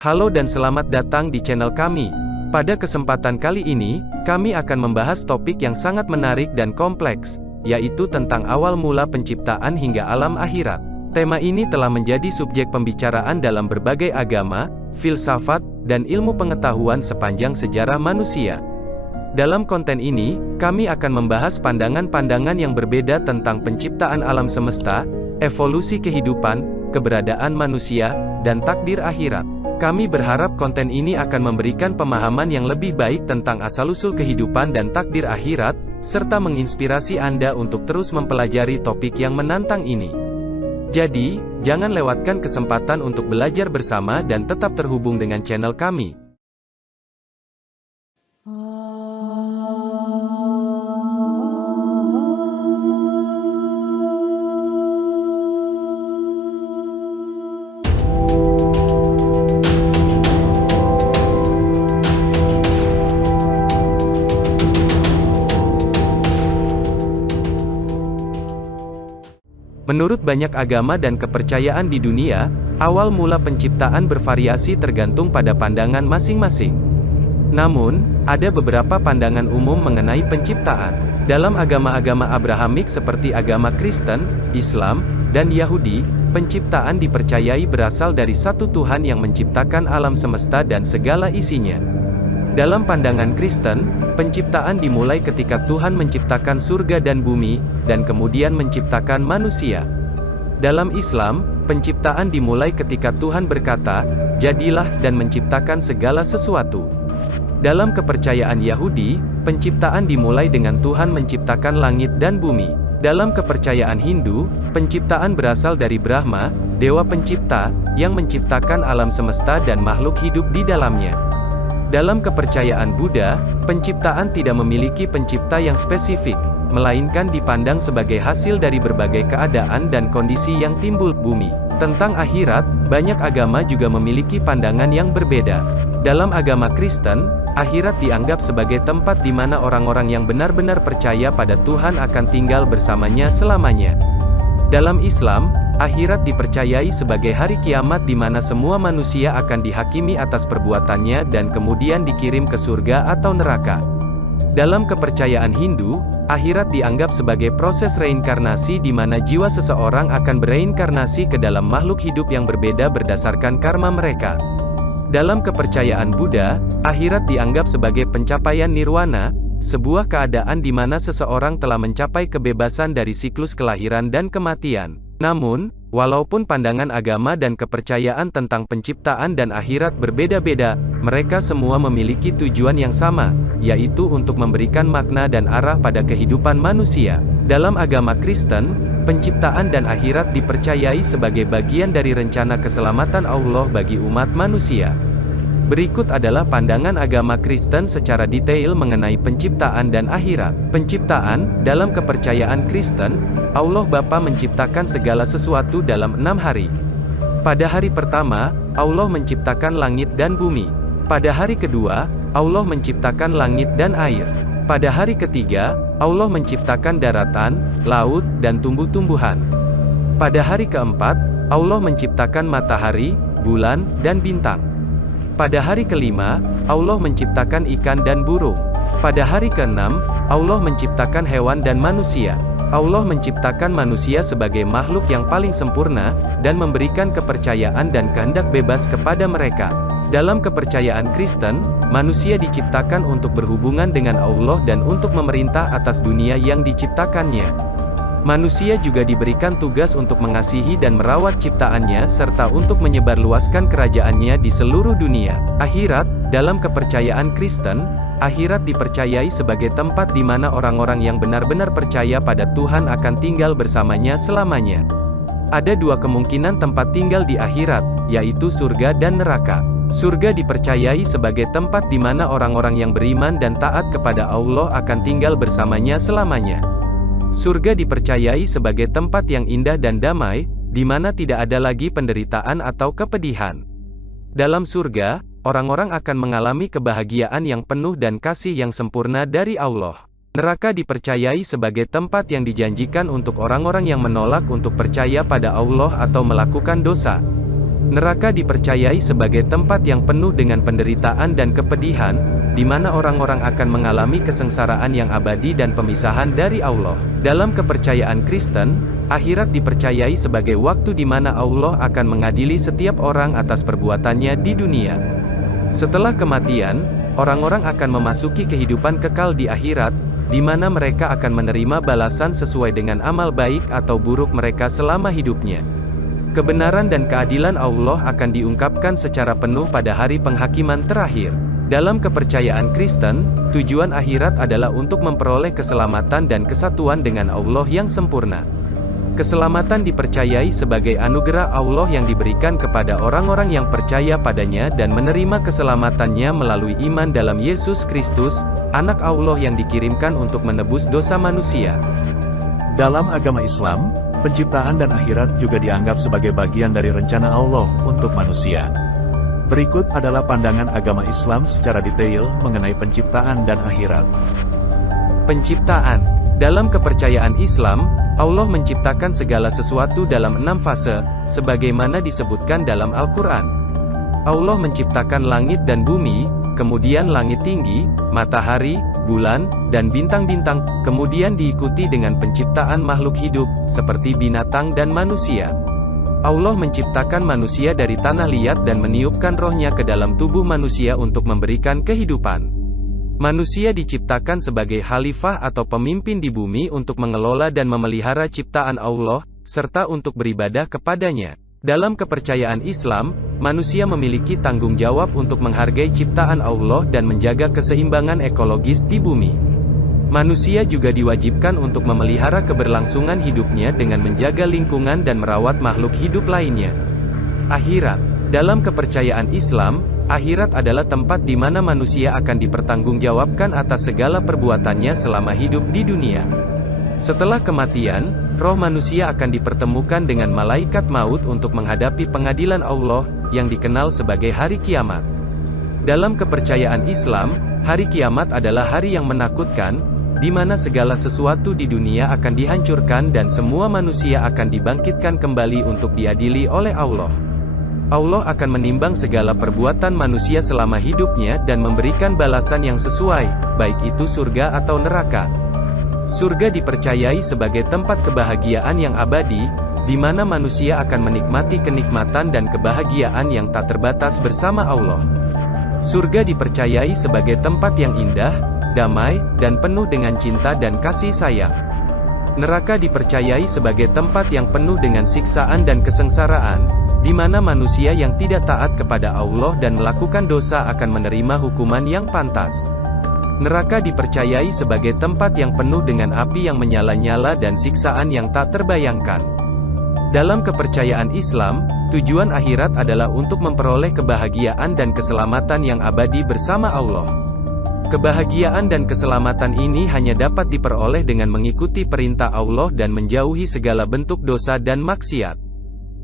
Halo dan selamat datang di channel kami. Pada kesempatan kali ini, kami akan membahas topik yang sangat menarik dan kompleks, yaitu tentang awal mula penciptaan hingga alam akhirat. Tema ini telah menjadi subjek pembicaraan dalam berbagai agama, filsafat, dan ilmu pengetahuan sepanjang sejarah manusia. Dalam konten ini, kami akan membahas pandangan-pandangan yang berbeda tentang penciptaan alam semesta, evolusi kehidupan, keberadaan manusia, dan takdir akhirat. Kami berharap konten ini akan memberikan pemahaman yang lebih baik tentang asal-usul kehidupan dan takdir akhirat, serta menginspirasi Anda untuk terus mempelajari topik yang menantang ini. Jadi, jangan lewatkan kesempatan untuk belajar bersama dan tetap terhubung dengan channel kami. Menurut banyak agama dan kepercayaan di dunia, awal mula penciptaan bervariasi tergantung pada pandangan masing-masing. Namun, ada beberapa pandangan umum mengenai penciptaan. Dalam agama-agama Abrahamik seperti agama Kristen, Islam, dan Yahudi, penciptaan dipercayai berasal dari satu Tuhan yang menciptakan alam semesta dan segala isinya. Dalam pandangan Kristen, penciptaan dimulai ketika Tuhan menciptakan surga dan bumi, dan kemudian menciptakan manusia. Dalam Islam, penciptaan dimulai ketika Tuhan berkata, "Jadilah," dan menciptakan segala sesuatu. Dalam kepercayaan Yahudi, penciptaan dimulai dengan Tuhan menciptakan langit dan bumi. Dalam kepercayaan Hindu, penciptaan berasal dari Brahma, dewa pencipta, yang menciptakan alam semesta dan makhluk hidup di dalamnya. Dalam kepercayaan Buddha, penciptaan tidak memiliki pencipta yang spesifik, melainkan dipandang sebagai hasil dari berbagai keadaan dan kondisi yang timbul bumi. Tentang akhirat, banyak agama juga memiliki pandangan yang berbeda. Dalam agama Kristen, akhirat dianggap sebagai tempat di mana orang-orang yang benar-benar percaya pada Tuhan akan tinggal bersamanya selamanya. Dalam Islam, akhirat dipercayai sebagai hari kiamat di mana semua manusia akan dihakimi atas perbuatannya dan kemudian dikirim ke surga atau neraka. Dalam kepercayaan Hindu, akhirat dianggap sebagai proses reinkarnasi di mana jiwa seseorang akan bereinkarnasi ke dalam makhluk hidup yang berbeda berdasarkan karma mereka. Dalam kepercayaan Buddha, akhirat dianggap sebagai pencapaian nirwana, sebuah keadaan di mana seseorang telah mencapai kebebasan dari siklus kelahiran dan kematian. Namun, walaupun pandangan agama dan kepercayaan tentang penciptaan dan akhirat berbeda-beda, mereka semua memiliki tujuan yang sama, yaitu untuk memberikan makna dan arah pada kehidupan manusia. Dalam agama Kristen, penciptaan dan akhirat dipercayai sebagai bagian dari rencana keselamatan Allah bagi umat manusia. Berikut adalah pandangan agama Kristen secara detail mengenai penciptaan dan akhirat. Penciptaan, dalam kepercayaan Kristen, Allah Bapa menciptakan segala sesuatu dalam 6 hari. Pada hari pertama, Allah menciptakan langit dan bumi. Pada hari kedua, Allah menciptakan langit dan air. Pada hari ketiga, Allah menciptakan daratan, laut, dan tumbuh-tumbuhan. Pada hari keempat, Allah menciptakan matahari, bulan, dan bintang. Pada hari kelima, Allah menciptakan ikan dan burung. Pada hari keenam, Allah menciptakan hewan dan manusia. Allah menciptakan manusia sebagai makhluk yang paling sempurna, dan memberikan kepercayaan dan kehendak bebas kepada mereka. Dalam kepercayaan Kristen, manusia diciptakan untuk berhubungan dengan Allah dan untuk memerintah atas dunia yang diciptakannya. Manusia juga diberikan tugas untuk mengasihi dan merawat ciptaannya serta untuk menyebarluaskan kerajaannya di seluruh dunia. Akhirat, dalam kepercayaan Kristen, akhirat dipercayai sebagai tempat di mana orang-orang yang benar-benar percaya pada Tuhan akan tinggal bersamanya selamanya. Ada dua kemungkinan tempat tinggal di akhirat, yaitu surga dan neraka. Surga dipercayai sebagai tempat di mana orang-orang yang beriman dan taat kepada Allah akan tinggal bersamanya selamanya. Surga dipercayai sebagai tempat yang indah dan damai, di mana tidak ada lagi penderitaan atau kepedihan. Dalam surga, orang-orang akan mengalami kebahagiaan yang penuh dan kasih yang sempurna dari Allah. Neraka dipercayai sebagai tempat yang dijanjikan untuk orang-orang yang menolak untuk percaya pada Allah atau melakukan dosa. Neraka dipercayai sebagai tempat yang penuh dengan penderitaan dan kepedihan, di mana orang-orang akan mengalami kesengsaraan yang abadi dan pemisahan dari Allah. Dalam kepercayaan Kristen, akhirat dipercayai sebagai waktu di mana Allah akan mengadili setiap orang atas perbuatannya di dunia. Setelah kematian, orang-orang akan memasuki kehidupan kekal di akhirat, di mana mereka akan menerima balasan sesuai dengan amal baik atau buruk mereka selama hidupnya. Kebenaran dan keadilan Allah akan diungkapkan secara penuh pada hari penghakiman terakhir. Dalam kepercayaan Kristen, tujuan akhirat adalah untuk memperoleh keselamatan dan kesatuan dengan Allah yang sempurna. Keselamatan dipercayai sebagai anugerah Allah yang diberikan kepada orang-orang yang percaya padanya dan menerima keselamatannya melalui iman dalam Yesus Kristus, Anak Allah yang dikirimkan untuk menebus dosa manusia. Dalam agama Islam, penciptaan dan akhirat juga dianggap sebagai bagian dari rencana Allah untuk manusia. Berikut adalah pandangan agama Islam secara detail mengenai penciptaan dan akhirat. Penciptaan. Dalam kepercayaan Islam, Allah menciptakan segala sesuatu dalam 6 fase, sebagaimana disebutkan dalam Al-Quran. Allah menciptakan langit dan bumi, kemudian langit tinggi, matahari, bulan, dan bintang-bintang, kemudian diikuti dengan penciptaan makhluk hidup, seperti binatang dan manusia. Allah menciptakan manusia dari tanah liat dan meniupkan rohnya ke dalam tubuh manusia untuk memberikan kehidupan. Manusia diciptakan sebagai khalifah atau pemimpin di bumi untuk mengelola dan memelihara ciptaan Allah, serta untuk beribadah kepadanya. Dalam kepercayaan Islam, manusia memiliki tanggung jawab untuk menghargai ciptaan Allah dan menjaga keseimbangan ekologis di bumi. Manusia juga diwajibkan untuk memelihara keberlangsungan hidupnya dengan menjaga lingkungan dan merawat makhluk hidup lainnya. Akhirat. Dalam kepercayaan Islam, akhirat adalah tempat di mana manusia akan dipertanggungjawabkan atas segala perbuatannya selama hidup di dunia. Setelah kematian, roh manusia akan dipertemukan dengan malaikat maut untuk menghadapi pengadilan Allah, yang dikenal sebagai hari kiamat. Dalam kepercayaan Islam, hari kiamat adalah hari yang menakutkan, di mana segala sesuatu di dunia akan dihancurkan dan semua manusia akan dibangkitkan kembali untuk diadili oleh Allah. Allah akan menimbang segala perbuatan manusia selama hidupnya dan memberikan balasan yang sesuai, baik itu surga atau neraka. Surga dipercayai sebagai tempat kebahagiaan yang abadi, di mana manusia akan menikmati kenikmatan dan kebahagiaan yang tak terbatas bersama Allah. Surga dipercayai sebagai tempat yang indah, damai, dan penuh dengan cinta dan kasih sayang. Neraka dipercayai sebagai tempat yang penuh dengan siksaan dan kesengsaraan, di mana manusia yang tidak taat kepada Allah dan melakukan dosa akan menerima hukuman yang pantas. Neraka dipercayai sebagai tempat yang penuh dengan api yang menyala-nyala dan siksaan yang tak terbayangkan. Dalam kepercayaan Islam, tujuan akhirat adalah untuk memperoleh kebahagiaan dan keselamatan yang abadi bersama Allah. Kebahagiaan dan keselamatan ini hanya dapat diperoleh dengan mengikuti perintah Allah dan menjauhi segala bentuk dosa dan maksiat.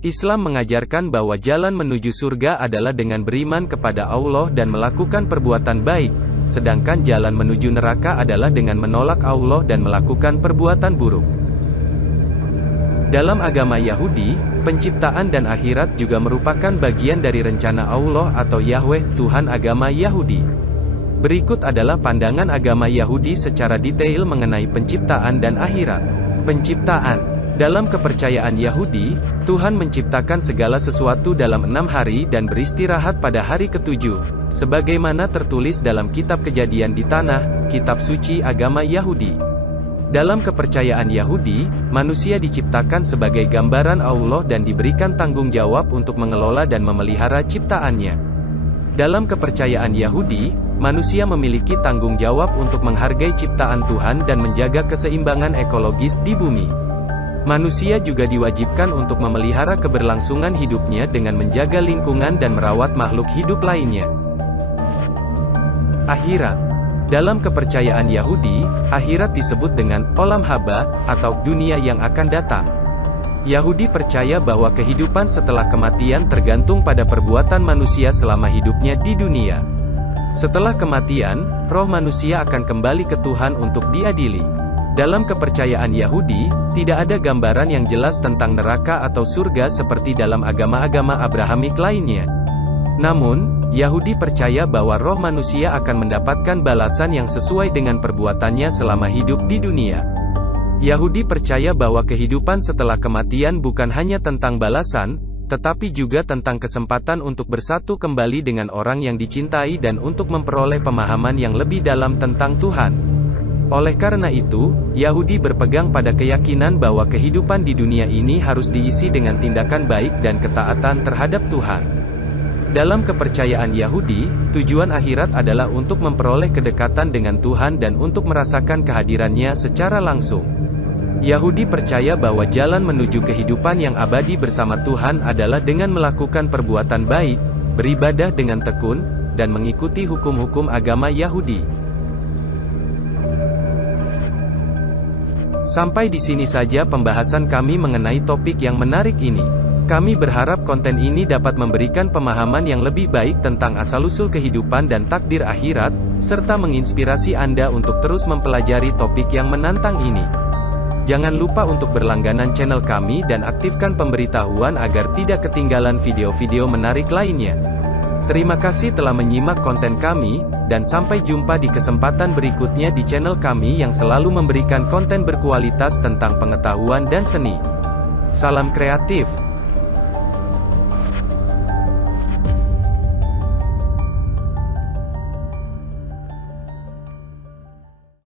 Islam mengajarkan bahwa jalan menuju surga adalah dengan beriman kepada Allah dan melakukan perbuatan baik, sedangkan jalan menuju neraka adalah dengan menolak Allah dan melakukan perbuatan buruk. Dalam agama Yahudi, penciptaan dan akhirat juga merupakan bagian dari rencana Allah atau Yahweh, Tuhan agama Yahudi. Berikut adalah pandangan agama Yahudi secara detail mengenai penciptaan dan akhirat. Penciptaan. Dalam kepercayaan Yahudi, Tuhan menciptakan segala sesuatu dalam 6 hari dan beristirahat pada hari ke-7, sebagaimana tertulis dalam kitab Kejadian di Tanah, kitab suci agama Yahudi. Dalam kepercayaan Yahudi, manusia diciptakan sebagai gambaran Allah dan diberikan tanggung jawab untuk mengelola dan memelihara ciptaannya. Dalam kepercayaan Yahudi, manusia memiliki tanggung jawab untuk menghargai ciptaan Tuhan dan menjaga keseimbangan ekologis di bumi. Manusia juga diwajibkan untuk memelihara keberlangsungan hidupnya dengan menjaga lingkungan dan merawat makhluk hidup lainnya. Akhirat. Dalam kepercayaan Yahudi, akhirat disebut dengan olam haba, atau dunia yang akan datang. Yahudi percaya bahwa kehidupan setelah kematian tergantung pada perbuatan manusia selama hidupnya di dunia. Setelah kematian, roh manusia akan kembali ke Tuhan untuk diadili. Dalam kepercayaan Yahudi, tidak ada gambaran yang jelas tentang neraka atau surga seperti dalam agama-agama Abrahamik lainnya. Namun, Yahudi percaya bahwa roh manusia akan mendapatkan balasan yang sesuai dengan perbuatannya selama hidup di dunia. Yahudi percaya bahwa kehidupan setelah kematian bukan hanya tentang balasan, tetapi juga tentang kesempatan untuk bersatu kembali dengan orang yang dicintai dan untuk memperoleh pemahaman yang lebih dalam tentang Tuhan. Oleh karena itu, Yahudi berpegang pada keyakinan bahwa kehidupan di dunia ini harus diisi dengan tindakan baik dan ketaatan terhadap Tuhan. Dalam kepercayaan Yahudi, tujuan akhirat adalah untuk memperoleh kedekatan dengan Tuhan dan untuk merasakan kehadirannya secara langsung. Yahudi percaya bahwa jalan menuju kehidupan yang abadi bersama Tuhan adalah dengan melakukan perbuatan baik, beribadah dengan tekun, dan mengikuti hukum-hukum agama Yahudi. Sampai di sini saja pembahasan kami mengenai topik yang menarik ini. Kami berharap konten ini dapat memberikan pemahaman yang lebih baik tentang asal-usul kehidupan dan takdir akhirat, serta menginspirasi Anda untuk terus mempelajari topik yang menantang ini. Jangan lupa untuk berlangganan channel kami dan aktifkan pemberitahuan agar tidak ketinggalan video-video menarik lainnya. Terima kasih telah menyimak konten kami, dan sampai jumpa di kesempatan berikutnya di channel kami yang selalu memberikan konten berkualitas tentang pengetahuan dan seni. Salam kreatif!